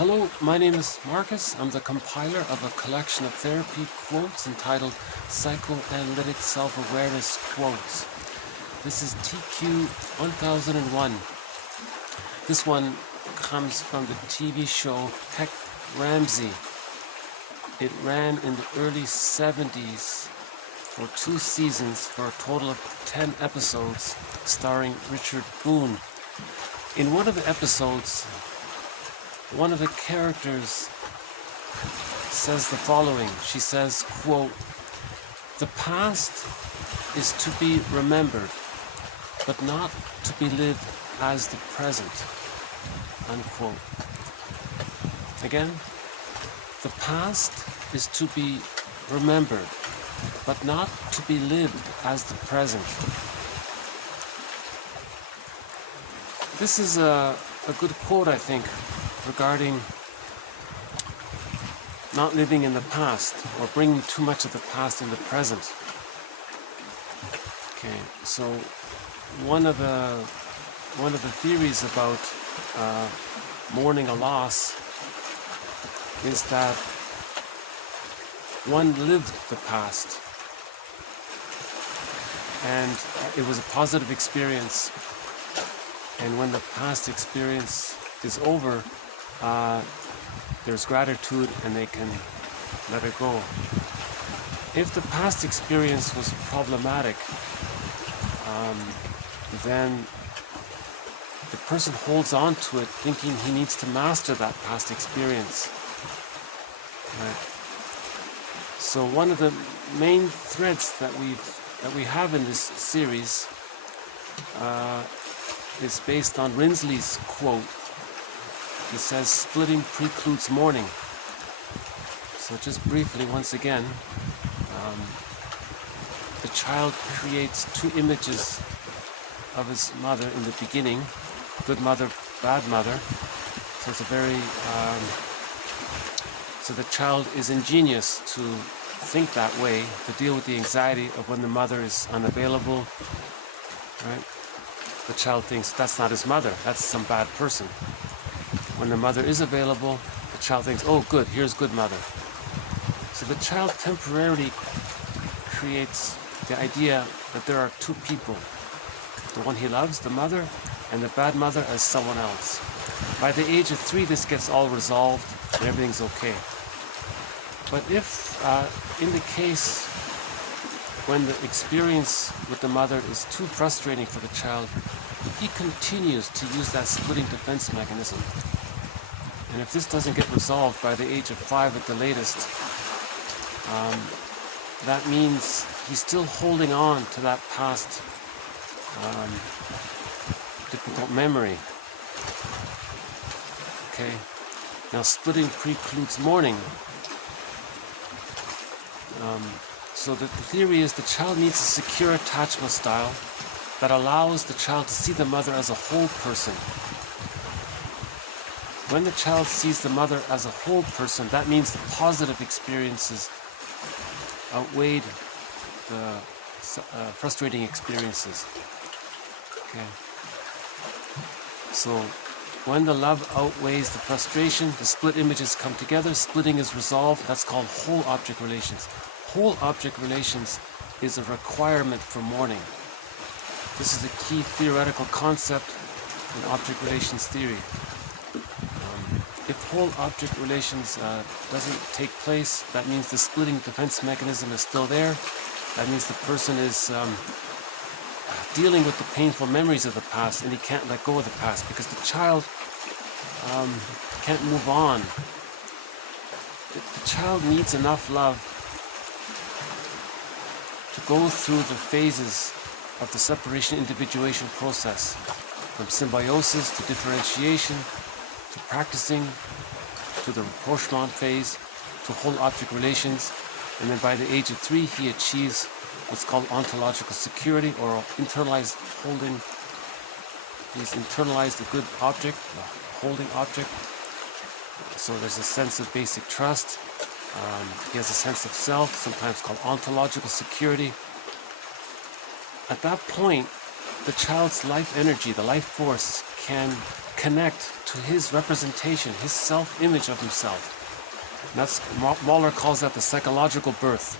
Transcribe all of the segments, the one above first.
Hello, my name is Marcus. I'm the compiler of a collection of therapy quotes entitled Psychoanalytic Self-Awareness Quotes. This is TQ 1001. This one comes from the TV show Hec Ramsey. It ran in the early 70s for 2 seasons for a total of 10 episodes starring Richard Boone. In one of the episodes, one of the characters says the following. She says, quote, "The past is to be remembered, but not to be lived as the present," unquote. Again, the past is to be remembered, but not to be lived as the present. This is a good quote, I think, regarding not living in the past or bringing too much of the past in the present. Okay, so one of the theories about mourning a loss is that one lived the past and it was a positive experience, and when the past experience is over, there's gratitude and they can let it go. If the past experience was problematic, then the person holds on to it thinking he needs to master that past experience. Right? So one of the main threads that we have in this series is based on Rinsley's quote. He says, "Splitting precludes mourning." So just briefly, once again, the child creates 2 images of his mother in the beginning, good mother, bad mother. So it's a very, so the child is ingenious to think that way, to deal with the anxiety of when the mother is unavailable, right? The child thinks that's not his mother, that's some bad person. When the mother is available, the child thinks, oh good, here's good mother. So the child temporarily creates the idea that there are 2 people. The one he loves, the mother, and the bad mother as someone else. By the age of 3, this gets all resolved and everything's okay. But if, in the case when the experience with the mother is too frustrating for the child, he continues to use that splitting defense mechanism. And if this doesn't get resolved by the age of 5 at the latest, that means he's still holding on to that past difficult memory. Okay, now splitting precludes mourning. So the theory is the child needs a secure attachment style that allows the child to see the mother as a whole person. When the child sees the mother as a whole person, that means the positive experiences outweighed the frustrating experiences. Okay. So when the love outweighs the frustration, the split images come together, splitting is resolved. That's called whole object relations. Whole object relations is a requirement for mourning. This is a key theoretical concept in object relations theory. If whole object relations doesn't take place, that means the splitting defense mechanism is still there. That means the person is dealing with the painful memories of the past, and he can't let go of the past because the child can't move on. The child needs enough love to go through the phases of the separation individuation process, from symbiosis to differentiation, to practicing, to the rapprochement phase, to whole object relations, and then by the age of 3 he achieves what's called ontological security, or internalized holding. He's internalized a good object, a holding object, so there's a sense of basic trust. He has a sense of self, sometimes called ontological security. At that point, the child's life energy, the life force, can connect to his representation, his self-image of himself. And that's, Mahler calls that the psychological birth.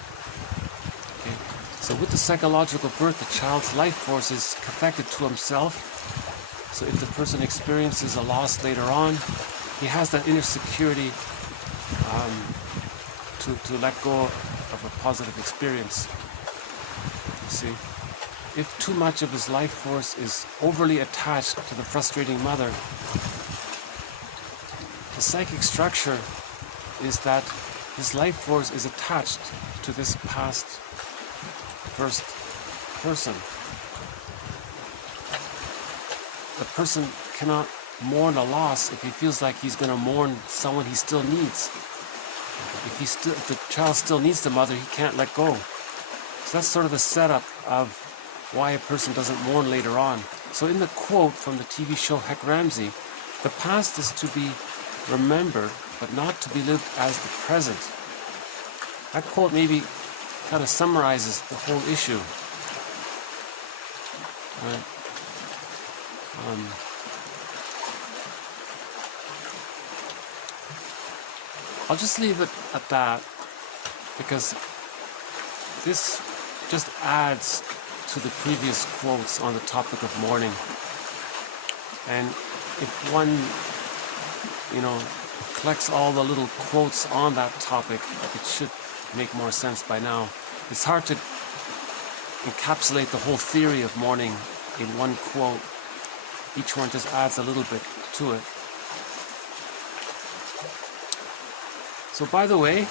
Okay? So with the psychological birth, the child's life force is connected to himself. So if the person experiences a loss later on, he has that inner security to let go of a positive experience. You see, if too much of his life force is overly attached to the frustrating mother, the psychic structure is that his life force is attached to this past first person. The person cannot mourn a loss if he feels like he's going to mourn someone he still needs. If the child still needs the mother, he can't let go. So that's sort of the setup of why a person doesn't mourn later on. So in the quote from the TV show Hec Ramsey, the past is to be remembered, but not to be lived as the present. That quote maybe kind of summarizes the whole issue. Right? I'll just leave it at that, because this just adds to the previous quotes on the topic of mourning. And if one, collects all the little quotes on that topic, it should make more sense by now. It's hard to encapsulate the whole theory of mourning in one quote. Each one just adds a little bit to it. So by the way,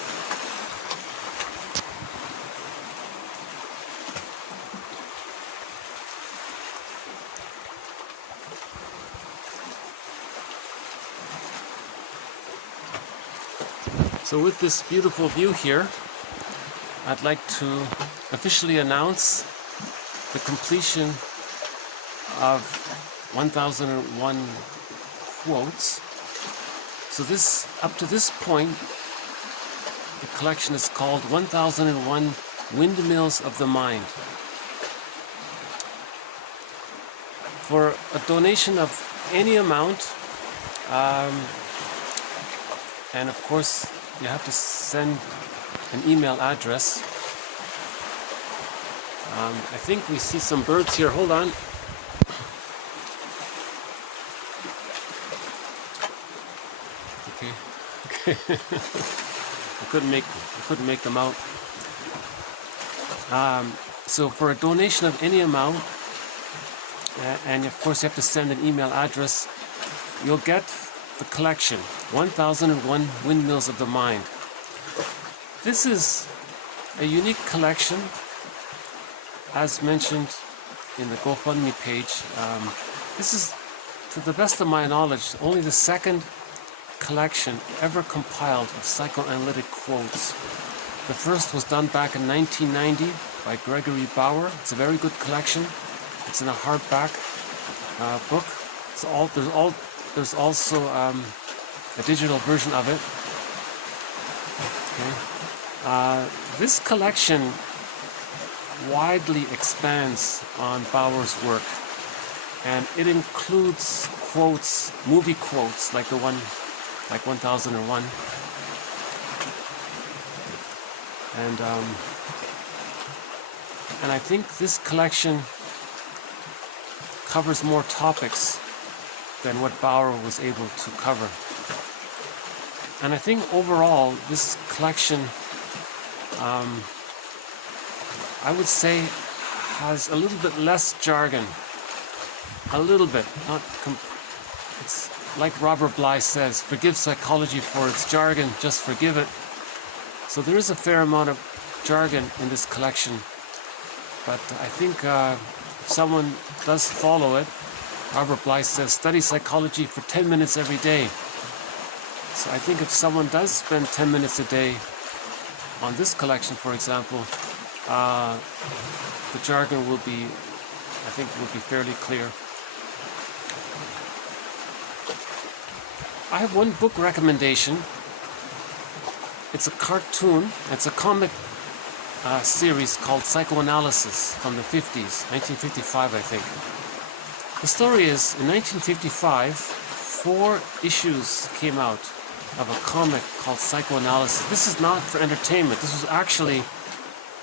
so with this beautiful view here, I'd like to officially announce the completion of 1001 quotes. So this, up to this point, the collection is called 1001 Windmills of the Mind. For a donation of any amount, and of course you have to send an email address. I think we see some birds here. Hold on. Okay. I couldn't make them out. So for a donation of any amount, and of course you have to send an email address, you'll get the collection 1001 Windmills of the Mind. This is a unique collection, as mentioned in the GoFundMe page. This is, to the best of my knowledge, only the second collection ever compiled of psychoanalytic quotes. The first was done back in 1990 by Gregory Bauer. It's a very good collection. It's in a hardback book. There's also a digital version of it. Okay. This collection widely expands on Bauer's work, and it includes quotes, movie quotes, like the one, like 1001. And I think this collection covers more topics than what Bauer was able to cover. And I think overall this collection, I would say, has a little bit less jargon. A little bit, it's like Robert Bly says, forgive psychology for its jargon, just forgive it. So there is a fair amount of jargon in this collection, but I think if someone does follow it, Robert Bly says, study psychology for 10 minutes every day. So I think if someone does spend 10 minutes a day on this collection, for example, the jargon will be, I think, will be fairly clear. I have one book recommendation. It's a cartoon. It's a comic series called Psychoanalysis from the 50s, 1955, I think. The story is, in 1955, 4 issues came out of a comic called Psychoanalysis. This is not for entertainment. This was actually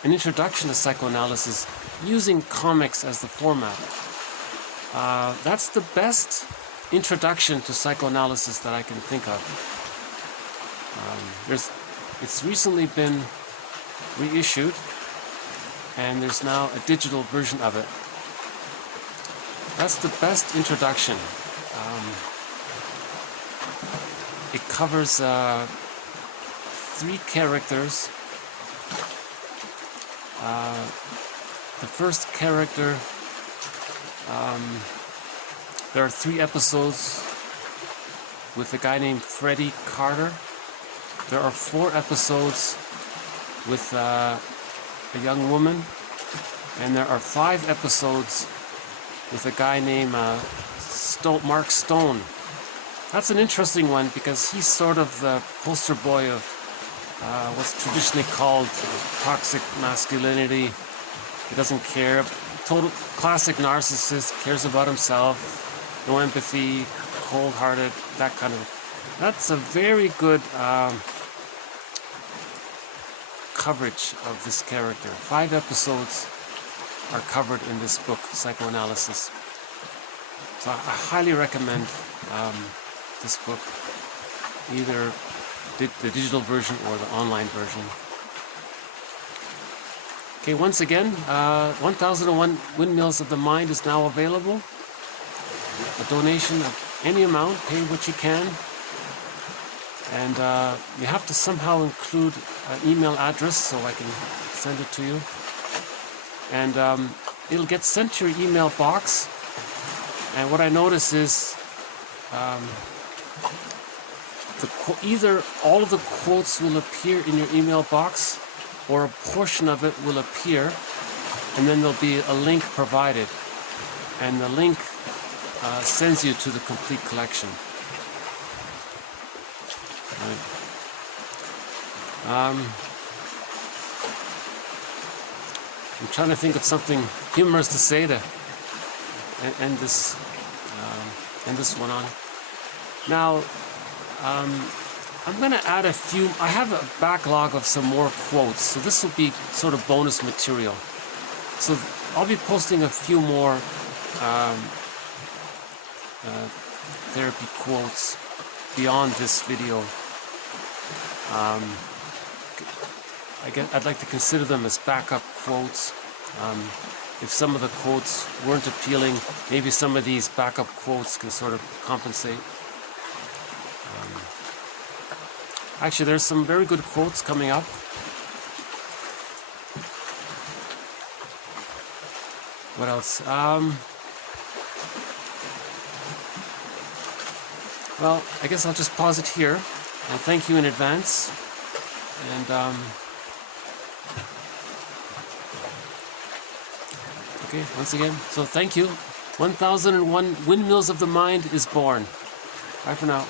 an introduction to psychoanalysis using comics as the format. That's the best introduction to psychoanalysis that I can think of. It's recently been reissued, and there's now a digital version of it. That's the best introduction. It covers 3 characters. The first character, there are 3 episodes with a guy named Freddie Carter. There are 4 episodes with a young woman, and there are 5 episodes with a guy named Mark Stone. That's an interesting one because he's sort of the poster boy of what's traditionally called toxic masculinity. He doesn't care. Total classic narcissist, cares about himself, no empathy, cold-hearted, that kind of. That's a very good coverage of this character. 5 episodes are covered in this book, Psychoanalysis. So I highly recommend this book, either the digital version or the online version. Okay, once again, 1001 Windmills of the Mind is now available. A donation of any amount, pay what you can. And you have to somehow include an email address so I can send it to you. And it'll get sent to your email box. And what I notice is either all of the quotes will appear in your email box, or a portion of it will appear, and then there'll be a link provided. And the link sends you to the complete collection. Right. I'm trying to think of something humorous to say to end this one on. Now, I'm going to add a few. I have a backlog of some more quotes, so this will be sort of bonus material. So I'll be posting a few more therapy quotes beyond this video. I'd like to consider them as backup quotes. If some of the quotes weren't appealing, maybe some of these backup quotes can sort of compensate. Actually, there's some very good quotes coming up. What else? Well, I guess I'll just pause it here. And thank you in advance. And okay, once again, so thank you. 1001 Windmills of the Mind is born. Bye for now.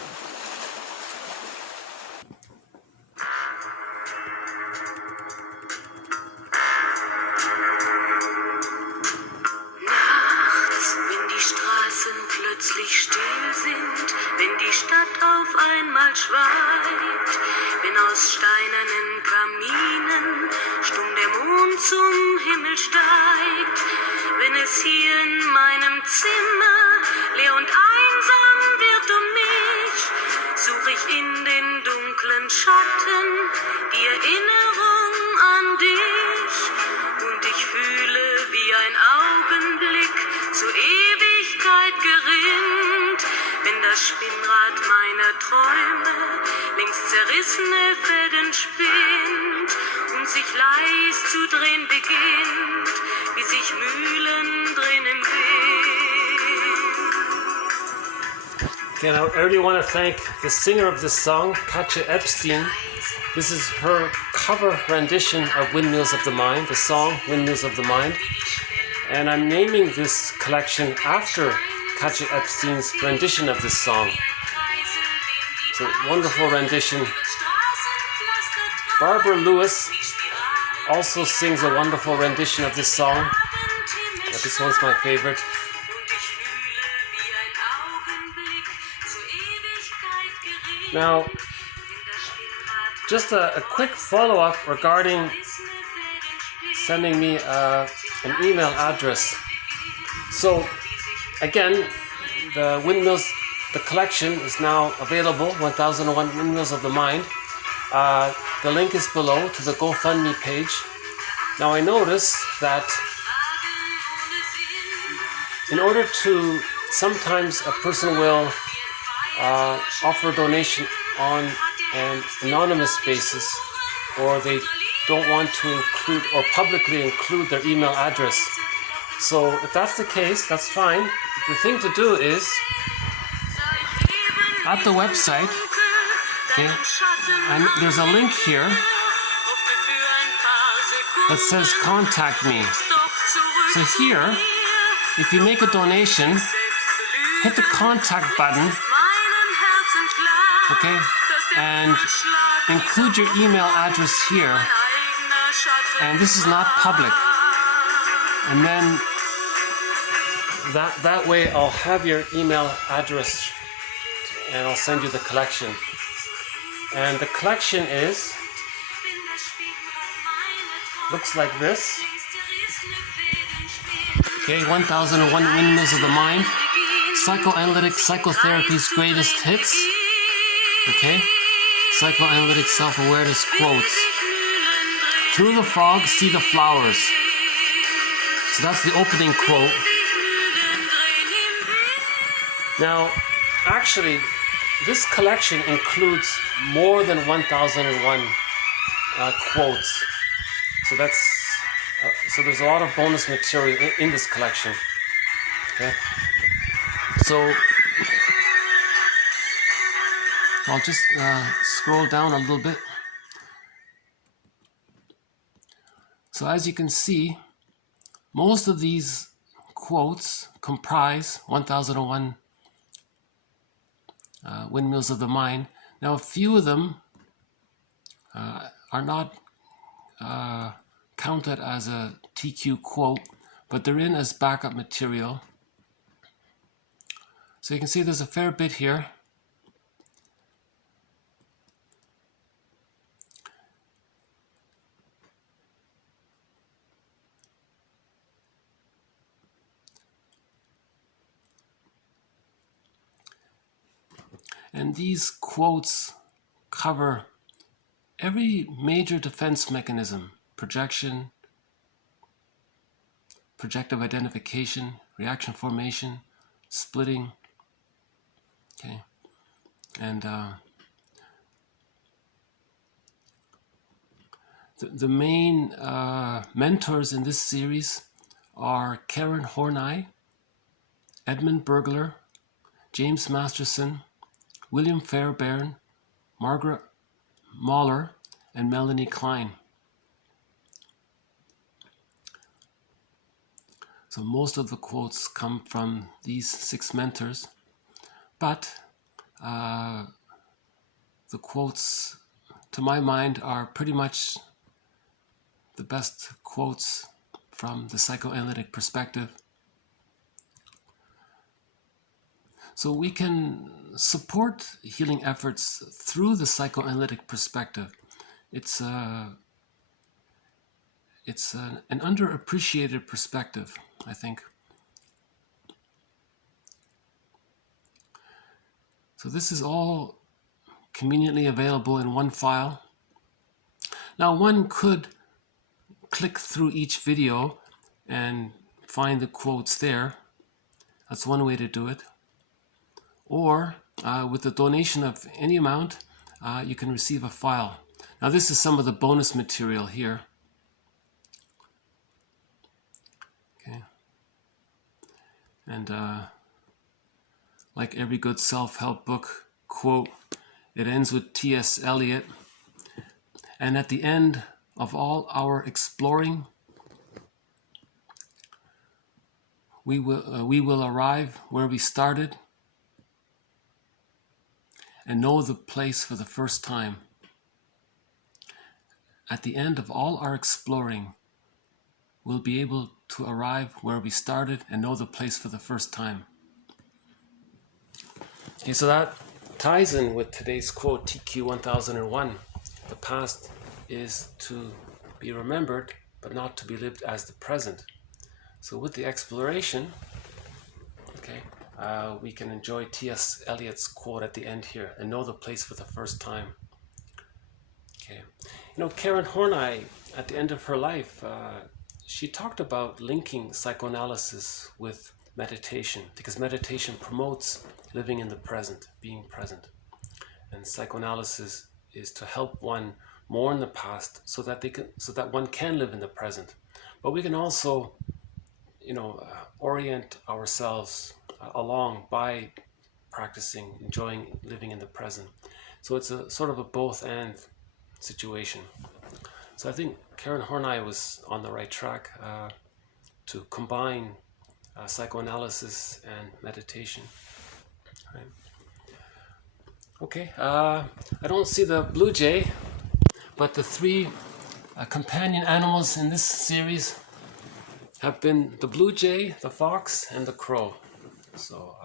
Again, I really want to thank the singer of this song, Katja Epstein. This is her cover rendition of Windmills of the Mind, the song Windmills of the Mind. And I'm naming this collection after Katja Epstein's rendition of this song. It's a wonderful rendition. Barbara Lewis also sings a wonderful rendition of this song. But this one's my favorite. Now, just a quick follow-up regarding sending me an email address. So, again, the Windmills, the collection is now available, 1001 Windmills of the Mind. The link is below to the GoFundMe page. Now I notice that in order to, sometimes a person will offer a donation on an anonymous basis, or they don't want to include or publicly include their email address. So if that's the case, that's fine. The thing to do is, at the website, okay, and there's a link here that says contact me. So here, if you make a donation, hit the contact button, okay, and include your email address here. And this is not public. And then that way I'll have your email address and I'll send you the collection. And the collection looks like this. Okay, 1001 Windmills of the Mind, Psychoanalytic Psychotherapy's Greatest Hits. Okay, Psychoanalytic Self-Awareness Quotes. Through the fog, see the flowers. So that's the opening quote. Now, actually, this collection includes more than 1001 quotes. So so there's a lot of bonus material in this collection. Okay. So I'll just scroll down a little bit. So as you can see, most of these quotes comprise 1001 Windmills of the Mind. Now, a few of them are not counted as a TQ quote, but they're in as backup material. So you can see there's a fair bit here. And these quotes cover every major defense mechanism: projection, projective identification, reaction formation, splitting. Okay, and the main mentors in this series are Karen Horney, Edmund Bergler, James Masterson, William Fairbairn, Margaret Mahler, and Melanie Klein. So most of the quotes come from these 6 mentors, but the quotes, to my mind, are pretty much the best quotes from the psychoanalytic perspective. So we can support healing efforts through the psychoanalytic perspective. It's an underappreciated perspective, I think. So this is all conveniently available in one file. Now, one could click through each video and find the quotes there. That's one way to do it. Or with a donation of any amount, you can receive a file. Now, this is some of the bonus material here. Okay. And like every good self-help book quote, it ends with T.S. Eliot. And at the end of all our exploring, we will arrive where we started and know the place for the first time. At the end of all our exploring, we'll be able to arrive where we started and know the place for the first time. Okay, so that ties in with today's quote, TQ 1001. The past is to be remembered, but not to be lived as the present. So with the exploration, okay, we can enjoy T.S. Eliot's quote at the end here, and know the place for the first time. Okay, you know, Karen Horney, at the end of her life, she talked about linking psychoanalysis with meditation, because meditation promotes living in the present, being present, and psychoanalysis is to help one mourn the past so that one can live in the present. But we can also, you know, orient ourselves along by practicing, enjoying living in the present. So it's a sort of a both and situation. So I think Karen Horney was on the right track to combine psychoanalysis and meditation. Right. Okay, I don't see the blue jay, but the three companion animals in this series have been the blue jay, the fox, and the crow. So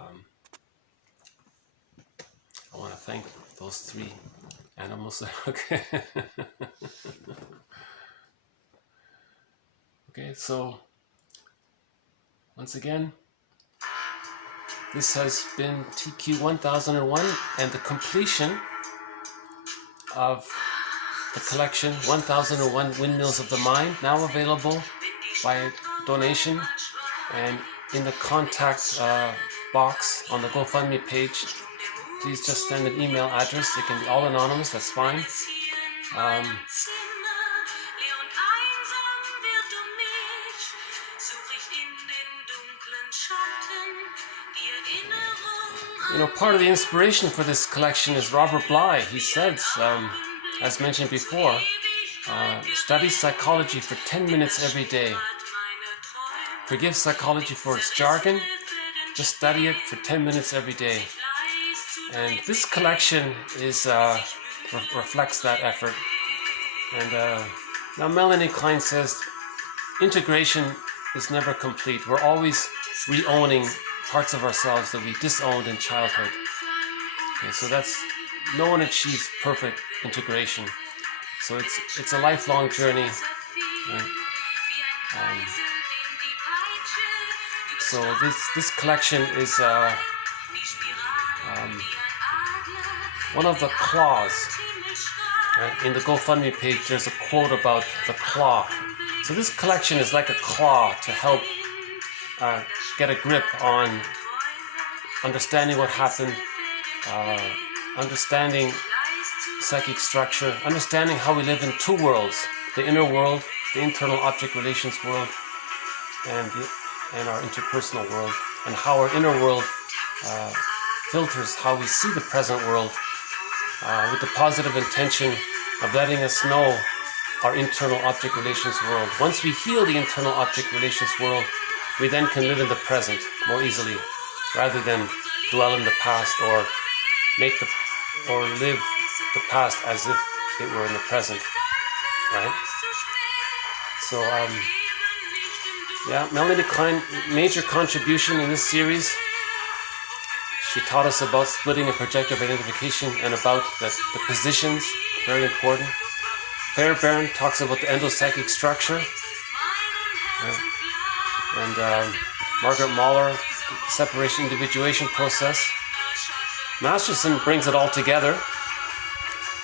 I want to thank those three animals. Okay. Okay, so once again, this has been TQ 1001 and the completion of the collection 1001 Windmills of the Mind, now available by donation and in the contact box on the GoFundMe page. Please just send an email address. It can be all anonymous, that's fine. You know, part of the inspiration for this collection is Robert Bly. He says, as mentioned before, study psychology for 10 minutes every day. Forgive psychology for its jargon. Just study it for 10 minutes every day. And this collection is reflects that effort. And now Melanie Klein says, integration is never complete. We're always re-owning parts of ourselves that we disowned in childhood. Okay, so that's, no one achieves perfect integration. So it's a lifelong journey. Right? So this collection is one of the claws. Right? In the GoFundMe page, there's a quote about the claw. So this collection is like a claw to help get a grip on understanding what happened, understanding psychic structure, understanding how we live in two worlds, the inner world, the internal object relations world, and our interpersonal world, and how our inner world filters how we see the present world with the positive intention of letting us know our internal object relations world. Once we heal the internal object relations world, we then can live in the present more easily, rather than dwell in the past or live the past as if it were in the present, right? So, yeah, Melanie Klein, major contribution in this series. She taught us about splitting and projective identification and about the positions, very important. Fairbairn talks about the endopsychic structure. Right? And Margaret Mahler, separation individuation process. Masterson brings it all together.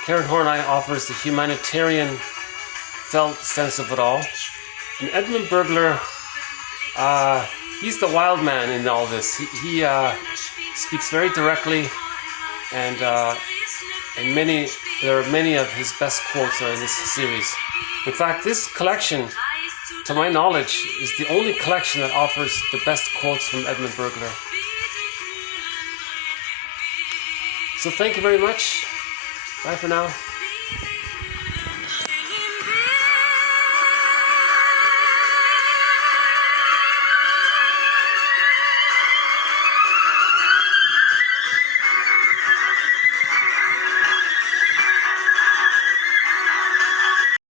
Karen Horney offers the humanitarian felt sense of it all. And Edmund Bergler, he's the wild man in all this. He speaks very directly, and there are many of his best quotes are in this series. In fact, this collection, to my knowledge, is the only collection that offers the best quotes from Edmund Bergler. So thank you very much. Bye for now.